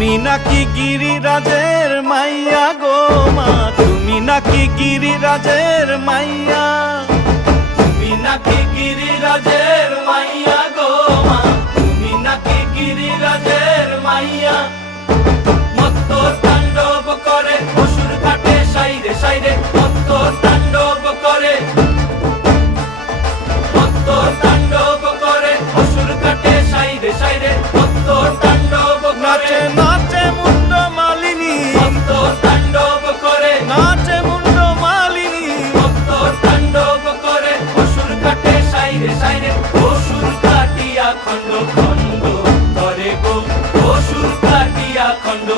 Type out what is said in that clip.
তুমি নাকি গিরিরাজের মাইয়া গো মা, তুমি নাকি গিরিরাজের মাইয়া, তুমি নাকি গিরিরাজের মাইয়া গো মা, তুমি নাকি গিরিরাজের মাইয়া। মত্ত তাণ্ডব করে অসুর কাটে সাইরে সাইরে, মত্ত তাণ্ডব করে, মত্ত তাণ্ডব করে অসুর কাটে সাইরে সাইরে, মত্ত তাণ্ডব করে। নাচে মুন্ড মালিনী, মত্ত তাণ্ডব করে, নাচে মুন্ড মালিনী, মত্ত তাণ্ডব করে অসুর কাটে সাইরে সাইরে, অসুর কাটিয়া খণ্ড খণ্ড করে গো, অসুর কাটিয়া খণ্ড